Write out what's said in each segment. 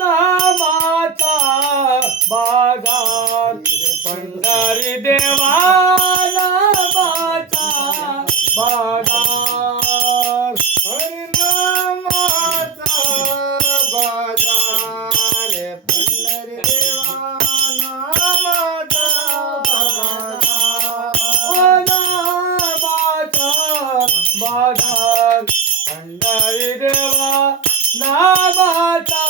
नामाचा बाजार पंढरी देवा नामाचा बाजार हरिनामाचा बाजार पंढरी देवा नामाचा बाजार नामाचा बाजार पंढरी देवा नामाचा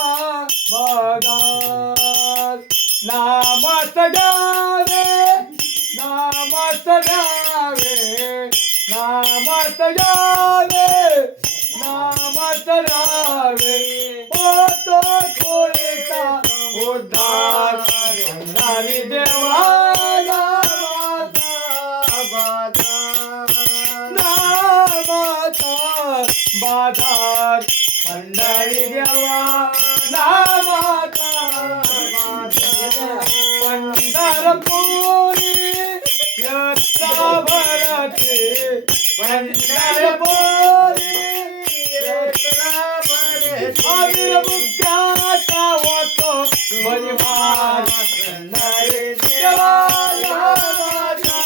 बाजार नामच द्यावे नामच द्यावे नामच द्यावे नामच द्यावे होतो थोडेसा उद्धार पंढरी देवा नामाचा नामाचा बाजार पंढरी देवा नामाचा पंढरपुरी यात्रा भरते पंढरपुरी यात्रा भरते अमीर मुक्त्याचा होतो बलिहार पंढरी देवा नामाचा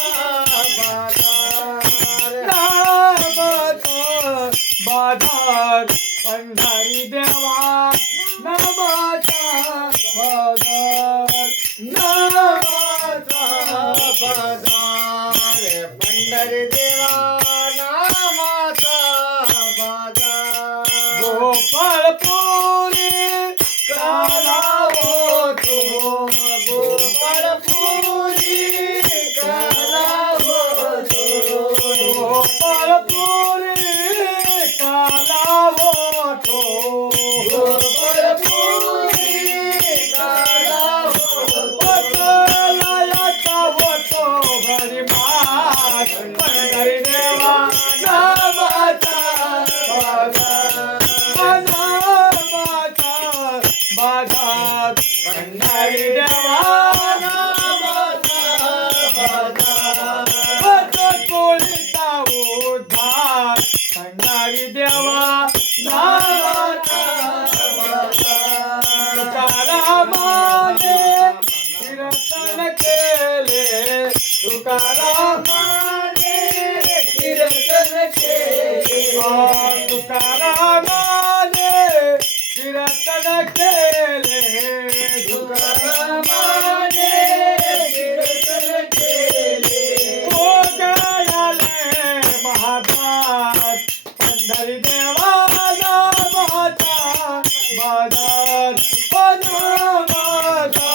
नामाचा बाजार पंढरी देवा नामाचा बाजार नामाचा बाजार पंढरी देवा नामाचा बाजार गोपाळपुरी काला होतो गोपाळपुरी काला होतो गोपाळपुरी काला होतो गोपाळपुरी काला होतो लायका होतो भरिमार पंढरी देवा नामाचा बाजार नामाचा बाजार पंढरी देवा नामाचा बाजार होतो कोळीचा उद्धार पंढरी देवा नामाचा बाजार तुकारामाने कीर्तन केले तुकारामाने कीर्तन केले तुकारामाने कीर्तन केले तुकारामाने कीर्तन केले ओ गायले महादास पंढरी देवा नामाचा बाजार नामाचा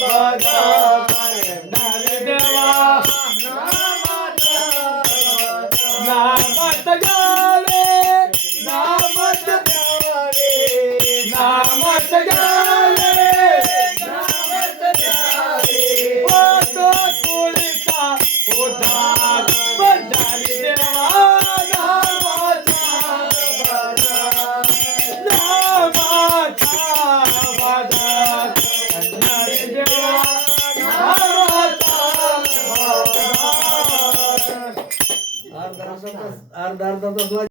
बाजार पंढरी देवा नामच द्यावे नामच द्यावे नामच द्यावे नामच द्यावे होतो तुळीचा उद्धार पंढरी देवा नामाचा बाजार नामाचा बाजार पंढरी देवा नामाचा बाजार अर्धा तास